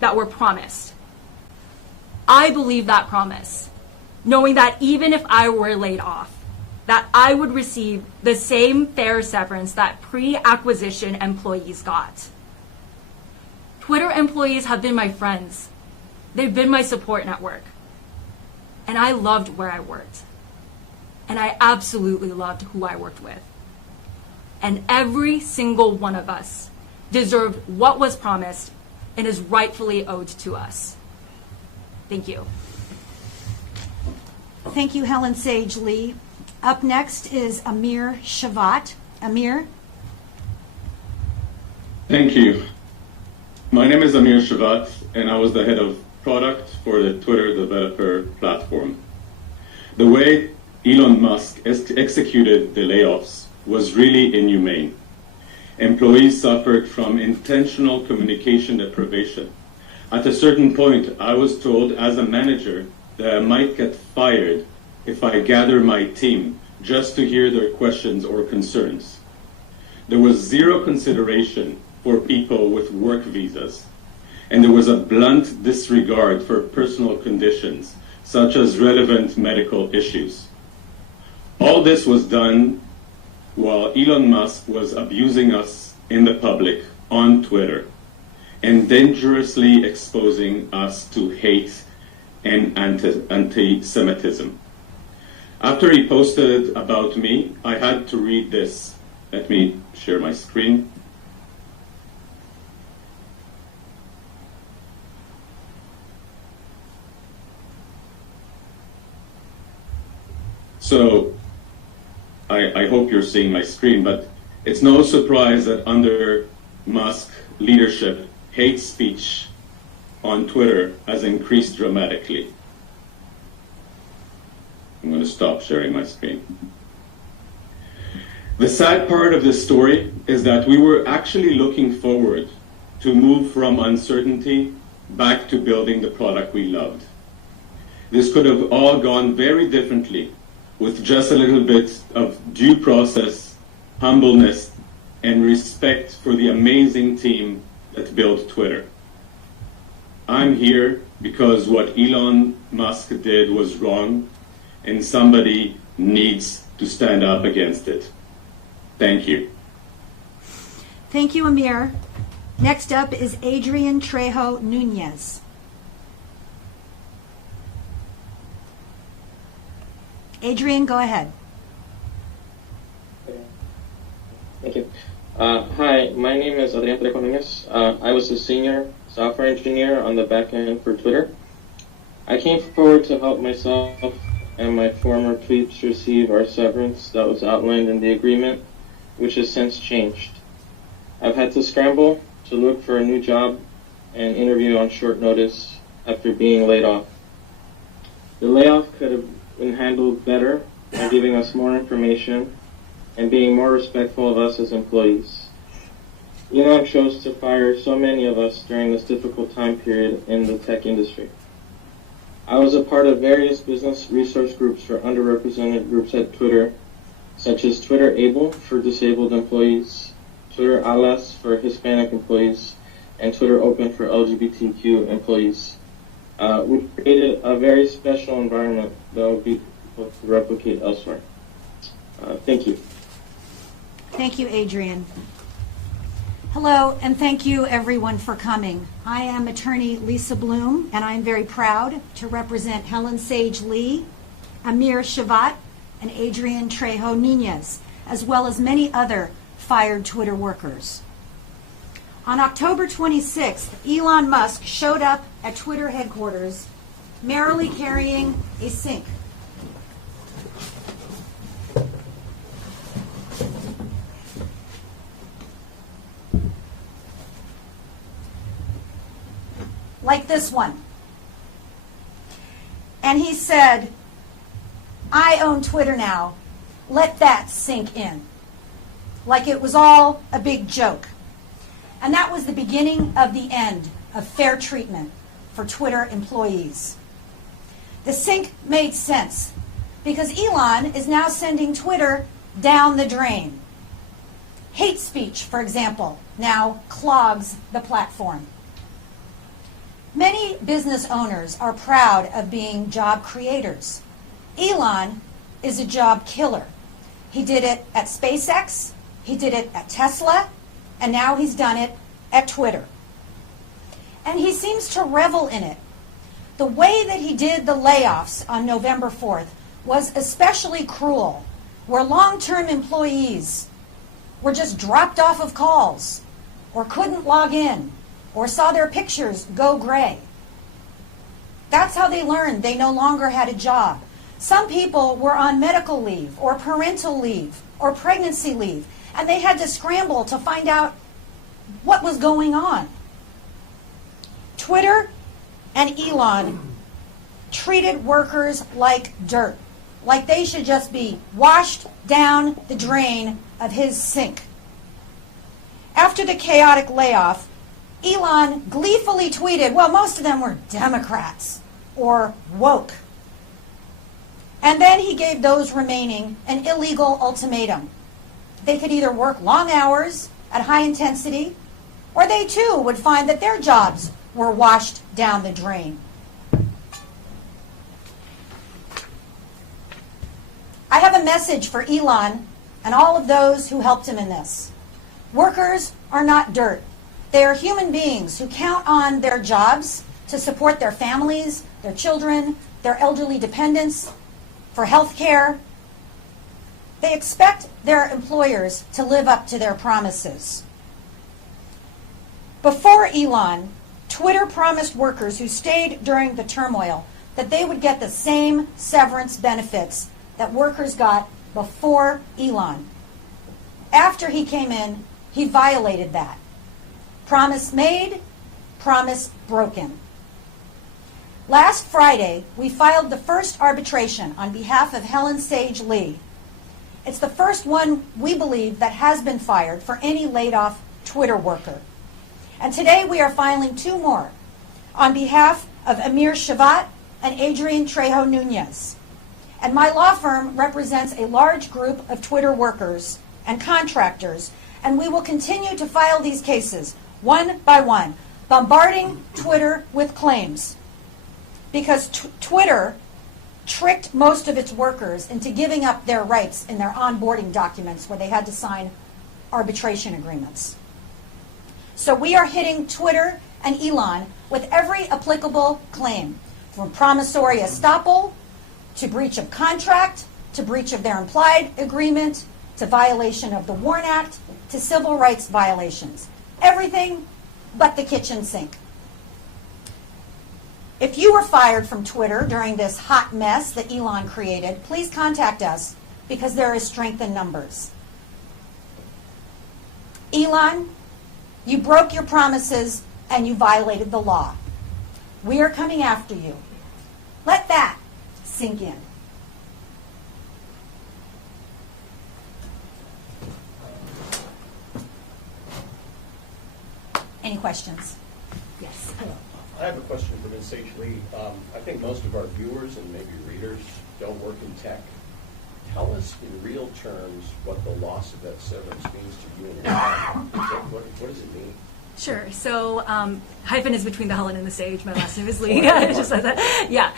that were promised. I believe that promise, knowing that even if I were laid off, that I would receive the same fair severance that pre-acquisition employees got. Twitter employees have been my friends. They've been my support network. And I loved where I worked. And I absolutely loved who I worked with. And every single one of us deserved what was promised and is rightfully owed to us. Thank you. Thank you, Helen Sage Lee. Up next is Amir Shavat. Amir? Thank you. My name is Amir Shavat, and I was the head of product for the Twitter developer platform. The way Elon Musk executed the layoffs was really inhumane. Employees suffered from intentional communication deprivation. At a certain point, I was told as a manager that I might get fired if I gather my team just to hear their questions or concerns. There was zero consideration for people with work visas, and there was a blunt disregard for personal conditions, such as relevant medical issues. All this was done while Elon Musk was abusing us in the public on Twitter and dangerously exposing us to hate and anti-Semitism. After he posted about me, I had to read this. Let me share my screen. So, I hope you're seeing my screen, but it's no surprise that under Musk leadership, hate speech on Twitter has increased dramatically. I'm going to stop sharing my screen. The sad part of this story is that we were actually looking forward to move from uncertainty back to building the product we loved. This could have all gone very differently with just a little bit of due process, humbleness, and respect for the amazing team that built Twitter. I'm here because what Elon Musk did was wrong, and somebody needs to stand up against it. Thank you. Thank you, Amir. Next up is Adrian Trejo Nunez. Adrian, go ahead. Thank you. Hi, my name is Adrian Trejo Nunez. I was a senior software engineer on the back end for Twitter. I came forward to help myself and my former tweets receive our severance that was outlined in the agreement, which has since changed. I've had to scramble to look for a new job and interview on short notice after being laid off. The layoff could have been handled better by giving us more information and being more respectful of us as employees. Elon chose to fire so many of us during this difficult time period in the tech industry. I was a part of various business resource groups for underrepresented groups at Twitter, such as Twitter Able for disabled employees, Twitter Alas for Hispanic employees, and Twitter Open for LGBTQ employees. We created a very special environment that will be difficult to replicate elsewhere. Thank you. Thank you, Adrian. Hello, and thank you everyone for coming. I am attorney Lisa Bloom, and I'm very proud to represent Helen Sage Lee, Amir Shavat, and Adrian Trejo Nunez, as well as many other fired Twitter workers. On October 26th, Elon Musk showed up at Twitter headquarters, merrily carrying a sink. Like this one. And he said, "I own Twitter now. Let that sink in." Like it was all a big joke. And that was the beginning of the end of fair treatment for Twitter employees. The sink made sense because Elon is now sending Twitter down the drain. Hate speech, for example, now clogs the platform. Many business owners are proud of being job creators. Elon is a job killer. He did it at SpaceX, he did it at Tesla, and now he's done it at Twitter. And he seems to revel in it. The way that he did the layoffs on November 4th was especially cruel, where long-term employees were just dropped off of calls, or couldn't log in, or saw their pictures go gray. That's how they learned they no longer had a job. Some people were on medical leave, or parental leave, or pregnancy leave, and they had to scramble to find out what was going on. Twitter and Elon treated workers like dirt, like they should just be washed down the drain of his sink. After the chaotic layoff, Elon gleefully tweeted, well, most of them were Democrats or woke. And then he gave those remaining an illegal ultimatum. They could either work long hours at high intensity, or they too would find that their jobs were washed down the drain. I have a message for Elon and all of those who helped him in this. Workers are not dirt. They are human beings who count on their jobs to support their families, their children, their elderly dependents, for health care. They expect their employers to live up to their promises. Before Elon, Twitter promised workers who stayed during the turmoil that they would get the same severance benefits that workers got before Elon. After he came in, he violated that. Promise made, promise broken. Last Friday, we filed the first arbitration on behalf of Helen Sage Lee. It's the first one, we believe, that has been fired for any laid-off Twitter worker. And today we are filing two more on behalf of Amir Shavat and Adrian Trejo Nunez. And my law firm represents a large group of Twitter workers and contractors, and we will continue to file these cases one by one, bombarding Twitter with claims. Because Twitter tricked most of its workers into giving up their rights in their onboarding documents where they had to sign arbitration agreements. So we are hitting Twitter and Elon with every applicable claim, from promissory estoppel to breach of contract, to breach of their implied agreement, to violation of the WARN Act, to civil rights violations. Everything but the kitchen sink. If you were fired from Twitter during this hot mess that Elon created, please contact us, because there is strength in numbers. Elon, you broke your promises and you violated the law. We are coming after you. Let that sink in. Any questions? Yes. I have a question for Ms. Sage Lee. I think most of our viewers and maybe readers don't work in tech. Tell us in real terms what the loss of that severance means to you and your family. What does it mean? Sure. So hyphen is between the Helen and the Sage. My last name is Lee. It just says that. Yeah.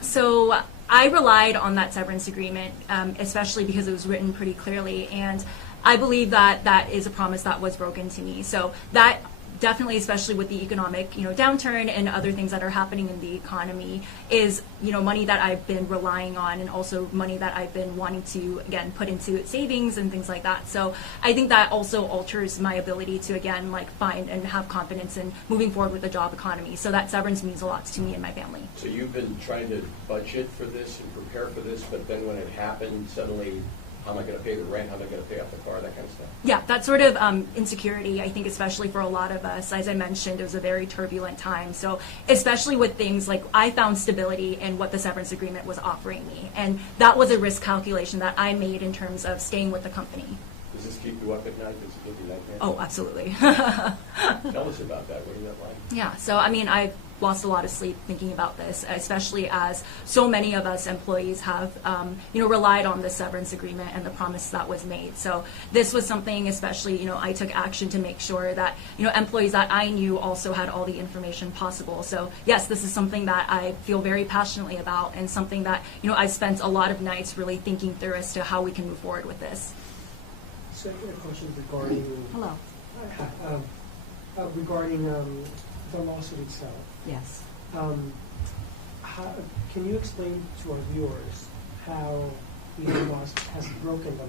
So I relied on that severance agreement, especially because it was written pretty clearly, and I believe that that is a promise that was broken to me. So that definitely, especially with the economic, downturn and other things that are happening in the economy, is, money that I've been relying on, and also money that I've been wanting to, again, put into savings and things like that. So I think that also alters my ability to, again, find and have confidence in moving forward with the job economy. So that severance means a lot to me and my family. So you've been trying to budget for this and prepare for this, but then when it happened, suddenly, how am I going to pay the rent? How am I going to pay off the car? That kind of stuff. Yeah, that sort of insecurity, I think, especially for a lot of us. As I mentioned, it was a very turbulent time. So especially with things like, I found stability in what the severance agreement was offering me. And that was a risk calculation that I made in terms of staying with the company. Does this keep you up at night? Does it give you nightmares? Oh, absolutely. Tell us about that. What is that like? Yeah, so I mean, I've lost a lot of sleep thinking about this, especially as so many of us employees have, relied on the severance agreement and the promise that was made. So this was something, especially, I took action to make sure that, employees that I knew also had all the information possible. So yes, this is something that I feel very passionately about, and something that, I spent a lot of nights really thinking through as to how we can move forward with this. So I have a question regarding. Hello. Regarding the lawsuit itself. Yes. Can you explain to our viewers how Elon Musk has broken the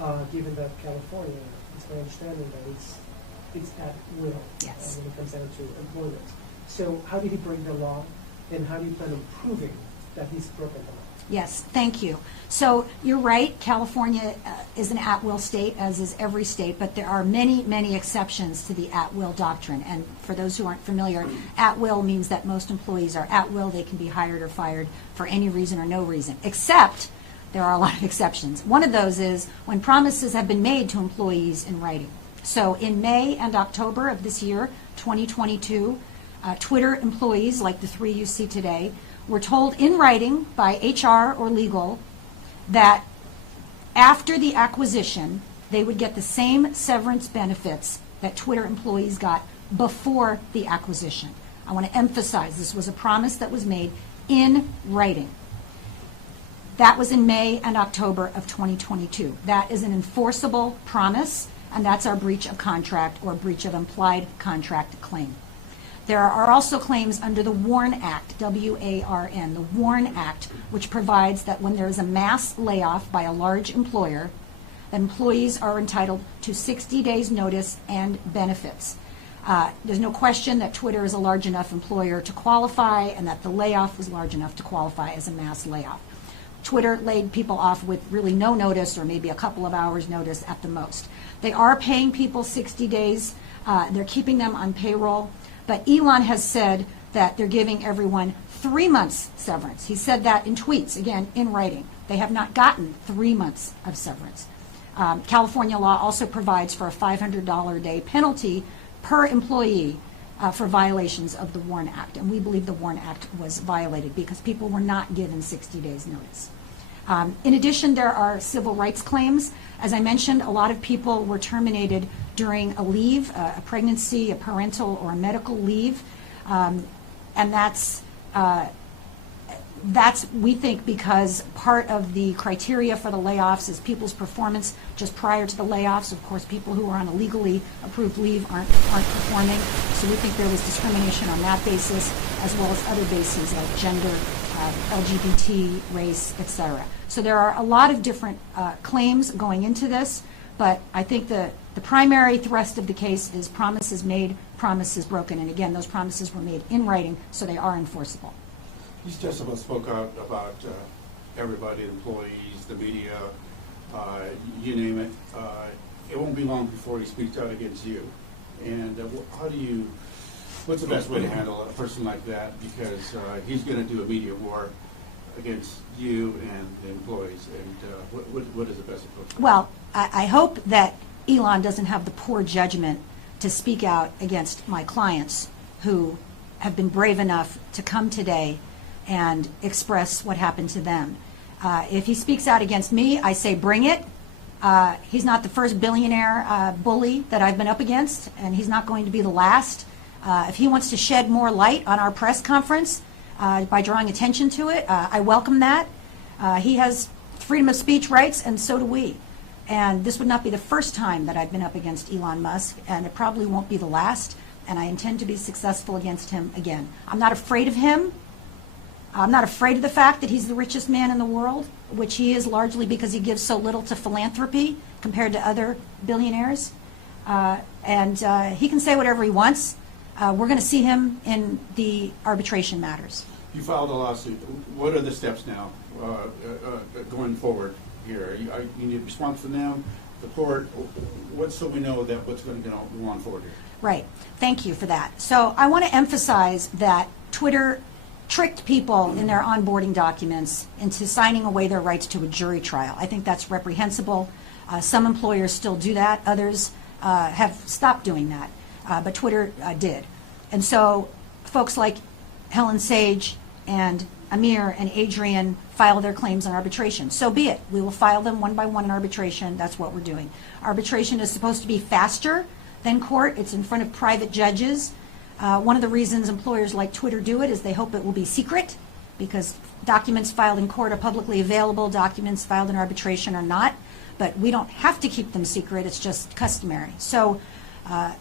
law, given that California, it's my understanding that it's at will Yes. when it comes down to employment. So how did he break the law, and how do you plan on proving that he's broken the law? Yes, thank you. So you're right, California is an at-will state, as is every state, but there are many, many exceptions to the at-will doctrine. And for those who aren't familiar, at-will means that most employees are at-will. They can be hired or fired for any reason or no reason, except there are a lot of exceptions. One of those is when promises have been made to employees in writing. So in May and October of this year, 2022, Twitter employees, like the three you see today, were told in writing by HR or legal that after the acquisition, they would get the same severance benefits that Twitter employees got before the acquisition. I want to emphasize this was a promise that was made in writing. That was in May and October of 2022. That is an enforceable promise, and that's our breach of contract or breach of implied contract claim. There are also claims under the WARN Act, W-A-R-N, the WARN Act, which provides that when there is a mass layoff by a large employer, that employees are entitled to 60 days notice and benefits. There's no question that Twitter is a large enough employer to qualify, and that the layoff was large enough to qualify as a mass layoff. Twitter laid people off with really no notice, or maybe a couple of hours notice at the most. They are paying people 60 days. They're keeping them on payroll. But Elon has said that they're giving everyone 3 months severance. He said that in tweets, again, in writing. They have not gotten 3 months of severance. California law also provides for a $500 a day penalty per employee for violations of the WARN Act. And we believe the WARN Act was violated because people were not given 60 days notice. In addition, there are civil rights claims. As I mentioned, a lot of people were terminated during a leave, a pregnancy, a parental, or a medical leave. And that's, we think, because part of the criteria for the layoffs is people's performance just prior to the layoffs. Of course, people who are on a legally approved leave aren't performing. So we think there was discrimination on that basis, as well as other bases like gender, LGBT, race, etc. So there are a lot of different claims going into this, but I think the primary thrust of the case is promises made, promises broken. And again, those promises were made in writing, so they are enforceable. He's just spoke out about everybody, employees, the media, you name it. It won't be long before he speaks out against you. And what's the best way to handle a person like that? Because he's going to do a media war against you and the employees. And what is the best approach? Well, I hope that Elon doesn't have the poor judgment to speak out against my clients who have been brave enough to come today and express what happened to them. If he speaks out against me, I say bring it. He's not the first billionaire bully that I've been up against, and he's not going to be the last. If he wants to shed more light on our press conference by drawing attention to it, I welcome that. He has freedom of speech rights, and so do we. And this would not be the first time that I've been up against Elon Musk, and it probably won't be the last, and I intend to be successful against him again. I'm not afraid of him. I'm not afraid of the fact that he's the richest man in the world, which he is largely because he gives so little to philanthropy compared to other billionaires. And he can say whatever he wants. We're going to see him in the arbitration matters. You filed a lawsuit. What are the steps now going forward here? You need a response from them, the court. So we know that what's going to go on forward here. Right. Thank you for that. So I want to emphasize that Twitter tricked people in their onboarding documents into signing away their rights to a jury trial. I think that's reprehensible. Some employers still do that. Others have stopped doing that. But Twitter did. And so folks like Helen Sage and Amir and Adrian file their claims in arbitration. So be it. We will file them one by one in arbitration. That's what we're doing. Arbitration is supposed to be faster than court. It's in front of private judges. One of the reasons employers like Twitter do it is they hope it will be secret, because documents filed in court are publicly available, documents filed in arbitration are not. But we don't have to keep them secret. It's just customary. So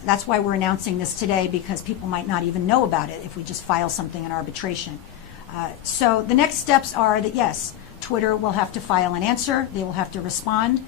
that's why we're announcing this today, because people might not even know about it if we just file something in arbitration. So the next steps are that, yes, Twitter will have to file an answer. They will have to respond.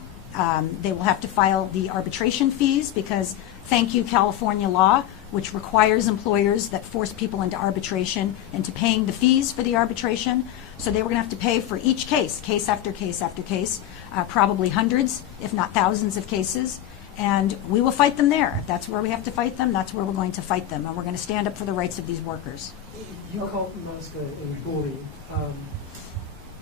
They will have to file the arbitration fees, because thank you, California law, which requires employers that force people into arbitration into paying the fees for the arbitration. So they were going to have to pay for each case, case after case after case, probably hundreds, if not thousands of cases. And we will fight them there. If that's where we have to fight them, that's where we're going to fight them. And we're going to stand up for the rights of these workers. You called Musk a bully,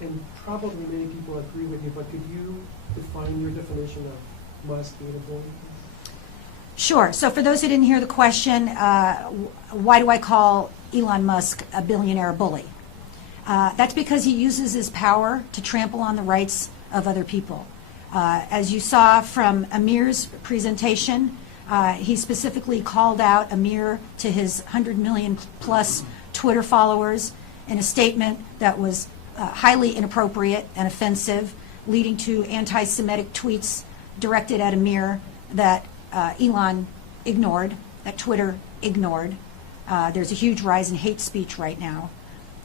and probably many people agree with you, but could you define your definition of Musk being a bully? Sure. So for those who didn't hear the question, why do I call Elon Musk a billionaire bully? That's because he uses his power to trample on the rights of other people. As you saw from Amir's presentation, he specifically called out Amir to his 100 million plus Twitter followers in a statement that was highly inappropriate and offensive, leading to anti-Semitic tweets directed at Amir that Elon ignored, that Twitter ignored. There's a huge rise in hate speech right now.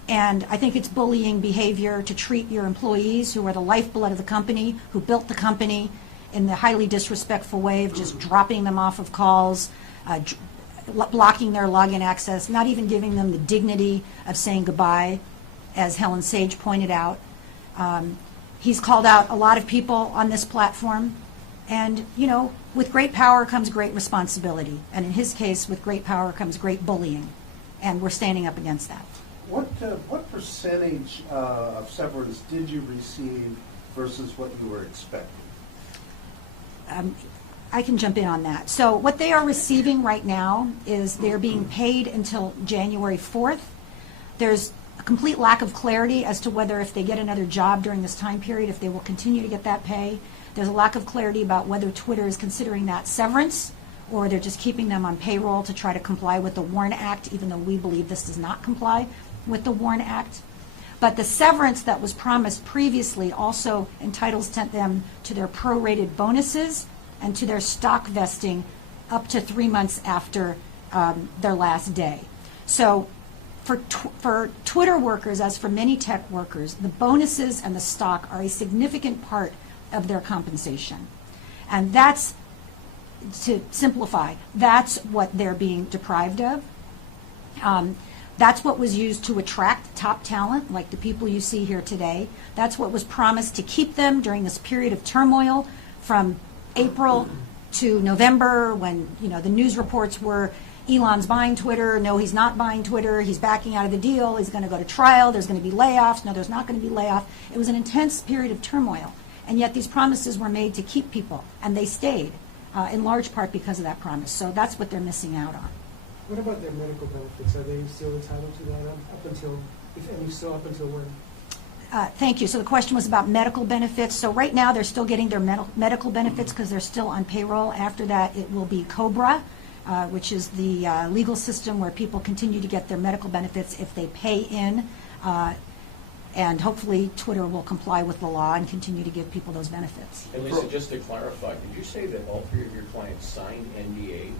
And I think it's bullying behavior to treat your employees, who are the lifeblood of the company, who built the company, in the highly disrespectful way of just dropping them off of calls, blocking their login access, not even giving them the dignity of saying goodbye, as Helen Sage pointed out. He's called out a lot of people on this platform. And, you know, with great power comes great responsibility. And in his case, with great power comes great bullying. And we're standing up against that. What percentage of severance did you receive versus what you were expecting? I can jump in on that. So what they are receiving right now is they're being paid until January 4th. There's a complete lack of clarity as to whether, if they get another job during this time period, if they will continue to get that pay. There's a lack of clarity about whether Twitter is considering that severance, or they're just keeping them on payroll to try to comply with the WARN Act, even though we believe this does not comply with the WARN Act. But the severance that was promised previously also entitles them to their prorated bonuses and to their stock vesting up to 3 months after their last day. So for Twitter workers, as for many tech workers, the bonuses and the stock are a significant part of their compensation. And that's, to simplify, that's what they're being deprived of. That's what was used to attract top talent, like the people you see here today. That's what was promised to keep them during this period of turmoil from April to November, when, you know, the news reports were Elon's buying Twitter, no, he's not buying Twitter, he's backing out of the deal, he's going to go to trial, there's going to be layoffs, no, there's not going to be layoffs. It was an intense period of turmoil, and yet these promises were made to keep people, and they stayed, in large part because of that promise. So that's what they're missing out on. What about their medical benefits? Are they still entitled to that up until, if so, up until when? Thank you. So the question was about medical benefits. So right now they're still getting their medical benefits because they're still on payroll. After that it will be COBRA, which is the legal system where people continue to get their medical benefits if they pay in. And hopefully Twitter will comply with the law and continue to give people those benefits. And Lisa, just to clarify, did you say that all three of your clients signed NDAs?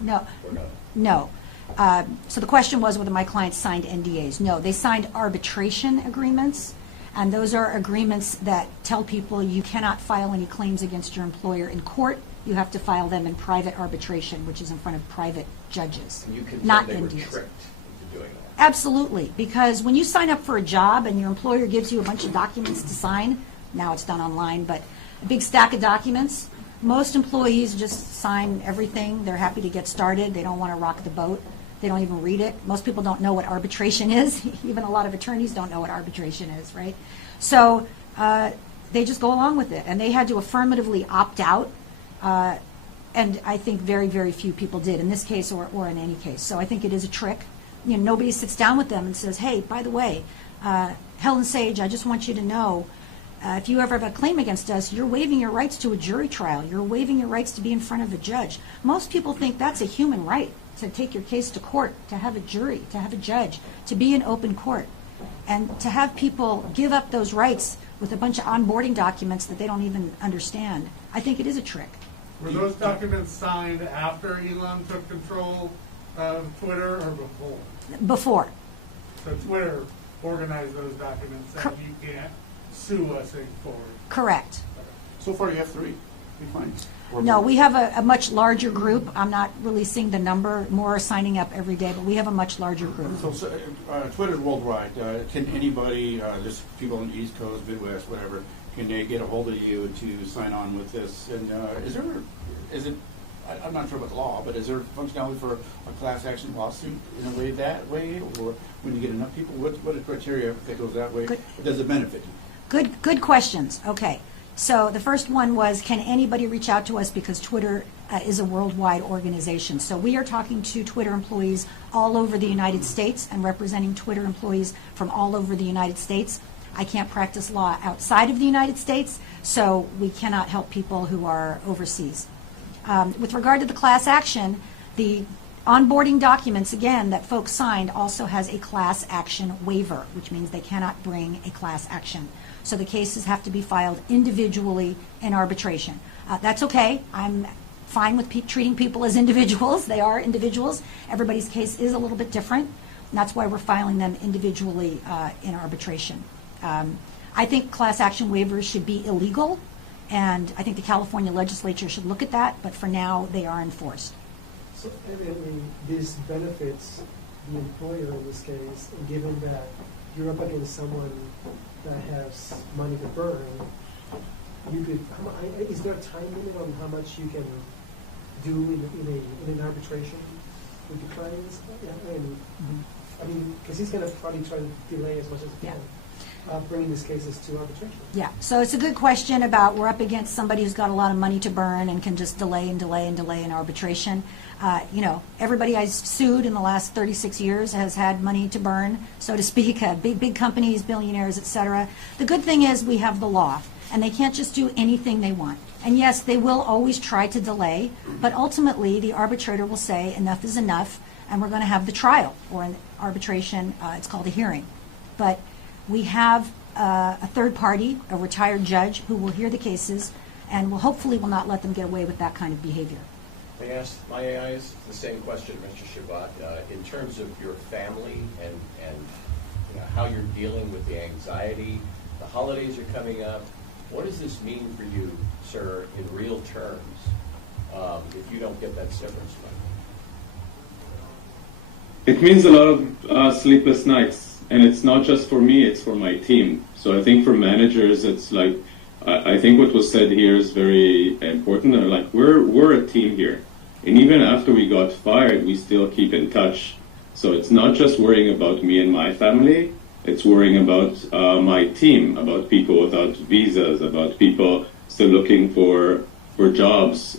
No. Or no? No. So the question was whether my clients signed NDAs. No, they signed arbitration agreements, and those are agreements that tell people you cannot file any claims against your employer in court. You have to file them in private arbitration, which is in front of private judges, And you contend not they were NDAs. tricked into doing that? Absolutely, because when you sign up for a job and your employer gives you a bunch of documents to sign, now it's done online, but a big stack of documents, most employees just sign everything. They're happy to get started. They don't want to rock the boat. They don't even read it. Most people don't know what arbitration is. Even a lot of attorneys don't know what arbitration is, right? So they just go along with it. And they had to affirmatively opt out. And I think very, very few people did in this case or in any case. So I think it is a trick. nobody sits down with them and says, hey, by the way, Helen Sage, I just want you to know, if you ever have a claim against us, you're waiving your rights to a jury trial. You're waiving your rights to be in front of a judge. Most people think that's a human right, to take your case to court, to have a jury, to have a judge, to be in open court. And to have people give up those rights with a bunch of onboarding documents that they don't even understand, I think it is a trick. Were those documents signed after Elon took control of Twitter or before? Before. So Twitter organized those documents that you can't sue us for. Correct. So far, you have 3. Be fine. Or No, more. we have a much larger group. I'm not releasing the number. More are signing up every day, but we have a much larger group. So Twitter's worldwide. Can anybody, just people on the East Coast, Midwest, whatever, can they get a hold of you to sign on with this? And I'm not sure about the law, but is there functionality for a class action lawsuit in a way that way? Or when you get enough people, what are the criteria that goes that way? Good. Or does it benefit you? Good questions. Okay. So the first one was, can anybody reach out to us, because Twitter is a worldwide organization. So we are talking to Twitter employees all over the United States and representing Twitter employees from all over the United States. I can't practice law outside of the United States, so we cannot help people who are overseas. With regard to the class action, the onboarding documents, again, that folks signed also has a class action waiver, which means they cannot bring a class action. So the cases have to be filed individually in arbitration. That's okay. I'm fine with treating people as individuals. They are individuals. Everybody's case is a little bit different, and that's why we're filing them individually in arbitration. I think class action waivers should be illegal, and I think the California legislature should look at that, but for now, they are enforced. So evidently, this benefits the employer in this case, given that you're up against someone that has money to burn. You could. Is there a time limit on how much you can do in an arbitration with the clients? Yeah, and I mean, because he's going to probably try to delay as much as he can. Bringing these cases to arbitration. Yeah, so it's a good question about, we're up against somebody who's got a lot of money to burn and can just delay and delay and delay in arbitration. Everybody I've sued in the last 36 years has had money to burn, so to speak, big companies, billionaires, et cetera. The good thing is we have the law, and they can't just do anything they want. And yes, they will always try to delay, but ultimately the arbitrator will say enough is enough, and we're going to have the trial, or in arbitration, it's called a hearing. But we have a third party, a retired judge, who will hear the cases and will hopefully will not let them get away with that kind of behavior. I asked my AIs the same question, Mr. Shabbat, in terms of your family and how you're dealing with the anxiety. The holidays are coming up. What does this mean for you, sir, in real terms, if you don't get that severance money? It means a lot of sleepless nights. And it's not just for me, it's for my team. So I think for managers, it's like, I think what was said here is very important. They're like, we're a team here. And even after we got fired, we still keep in touch. So it's not just worrying about me and my family, it's worrying about my team, about people without visas, about people still looking for jobs,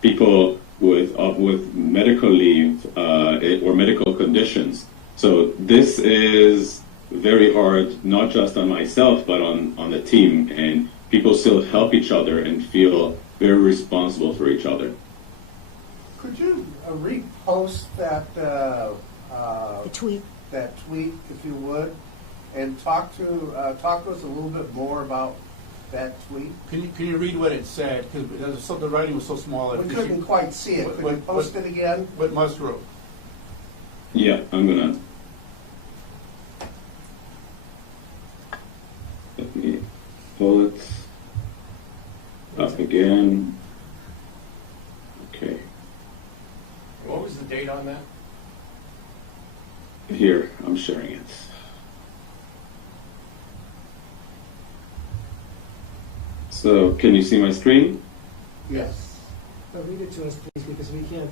people with medical leave or medical conditions. So this is very hard, not just on myself, but on the team. And people still help each other and feel very responsible for each other. Could you repost that The tweet. that tweet, if you would, and talk to us a little bit more about that tweet? Can you read what it said? Because the writing was so small. We couldn't quite see it. Could you post it again? What Musk wrote. Yeah, I'm gonna. Let me pull it up again. Okay, What was the date on that? here, I'm sharing it. So, can you see my screen? Yes. Read it to us, please, because we can't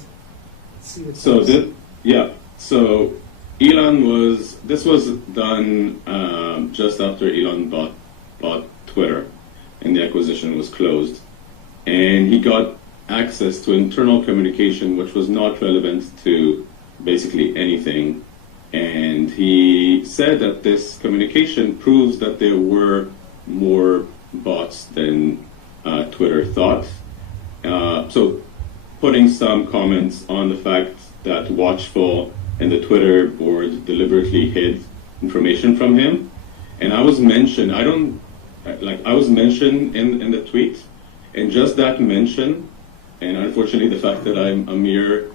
see it. So, so this was done just after Elon bought Twitter and the acquisition was closed. And he got access to internal communication which was not relevant to basically anything And he said that this communication proves that there were more bots than Twitter thought. So putting some comments on the fact that Watchful and the Twitter board deliberately hid information from him. And I was mentioned, I was mentioned in the tweet, and just that mention, and unfortunately the fact that I'm a mere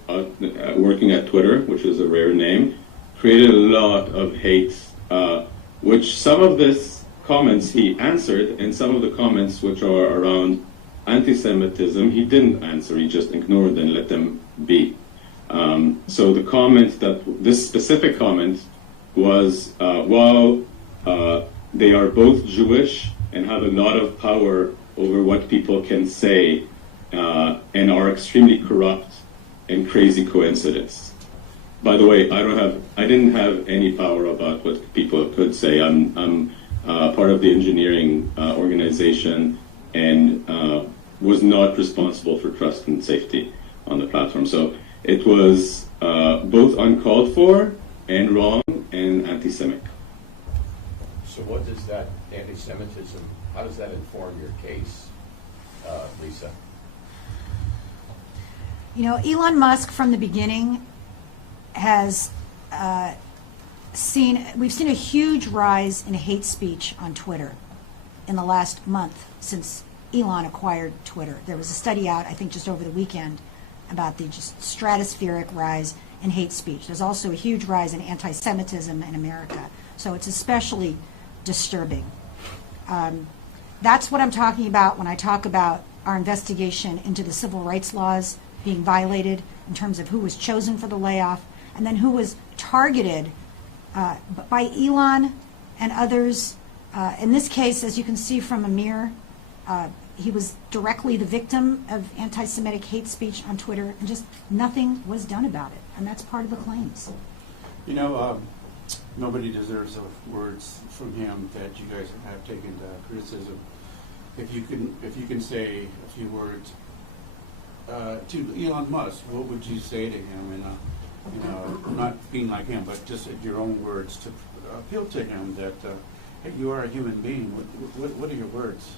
working at Twitter, which is a rare name, created a lot of hate, which some of this comments he answered, and some of the comments which are around anti-Semitism, he didn't answer, he just ignored and let them be. So the comment this specific comment was, while they are both Jewish and have a lot of power over what people can say and are extremely corrupt and crazy coincidence. By the way, I didn't have any power about what people could say. I'm part of the engineering organization and was not responsible for trust and safety on the platform. So it was both uncalled for and wrong and anti-Semitic. So what does that anti-Semitism, how does that inform your case, Lisa? You know, Elon Musk from the beginning has we've seen a huge rise in hate speech on Twitter in the last month since Elon acquired Twitter. There was a study out, I think just over the weekend, about the just stratospheric rise in hate speech. There's also a huge rise in anti-Semitism in America. So it's especially disturbing. That's what I'm talking about when I talk about our investigation into the civil rights laws being violated in terms of who was chosen for the layoff and then who was targeted by Elon and others. In this case, as you can see from Amir, he was directly the victim of anti-Semitic hate speech on Twitter, and just nothing was done about it. And that's part of the claims. You know, nobody deserves the words from him that you guys have taken criticism. If you can say a few words to Elon Musk, what would you say to him? And not being like him, but just your own words to appeal to him that hey, you are a human being. What are your words?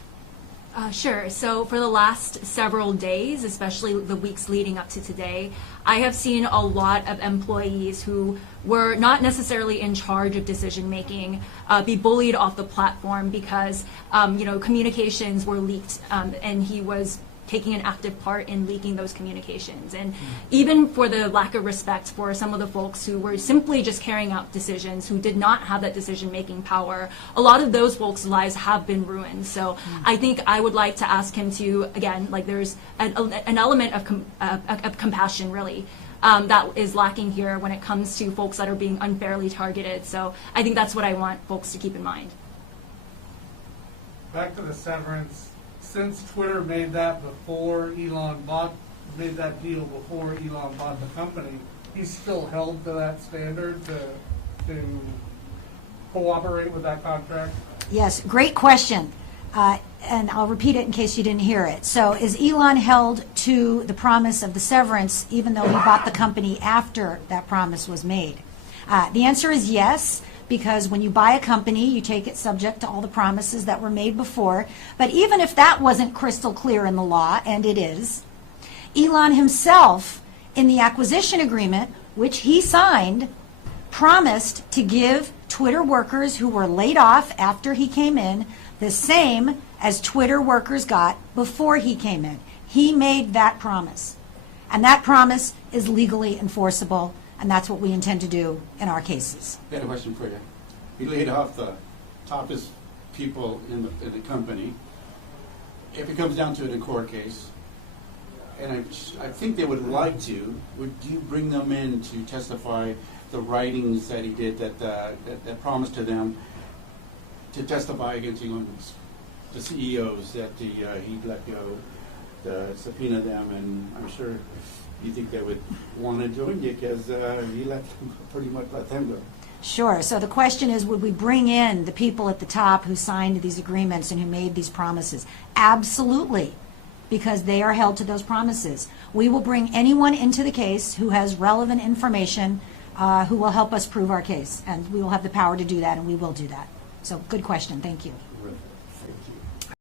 Sure. So for the last several days, especially the weeks leading up to today, I have seen a lot of employees who were not necessarily in charge of decision making be bullied off the platform because communications were leaked, and he was taking an active part in leaking those communications. And even for the lack of respect for some of the folks who were simply just carrying out decisions, who did not have that decision-making power, a lot of those folks' lives have been ruined. So I think I would like to ask him to, again, like there's an element of compassion, really, that is lacking here when it comes to folks that are being unfairly targeted. So I think that's what I want folks to keep in mind. Back to the severance. Since Twitter made that before Elon made that deal before Elon bought the company, he's still held to that standard to cooperate with that contract? Yes, great question. And I'll repeat it in case you didn't hear it. So is Elon held to the promise of the severance even though he bought the company after that promise was made? The answer is yes, because when you buy a company, you take it subject to all the promises that were made before. But even if that wasn't crystal clear in the law, and it is, Elon himself, in the acquisition agreement, which he signed, promised to give Twitter workers who were laid off after he came in the same as Twitter workers got before he came in. He made that promise. And that promise is legally enforceable. And that's what we intend to do in our cases. I got a question for you. He laid off the toppest people in the company. If it comes down to it in a court case, and I think they would like to, would you bring them in to testify the writings that he did that promised to them to testify against the CEOs that he let go, to subpoena them, and I'm sure you think they would want to join you because he pretty much let them go. Sure. So the question is, would we bring in the people at the top who signed these agreements and who made these promises? Absolutely, because they are held to those promises. We will bring anyone into the case who has relevant information who will help us prove our case. And we will have the power to do that, and we will do that. So good question. Thank you.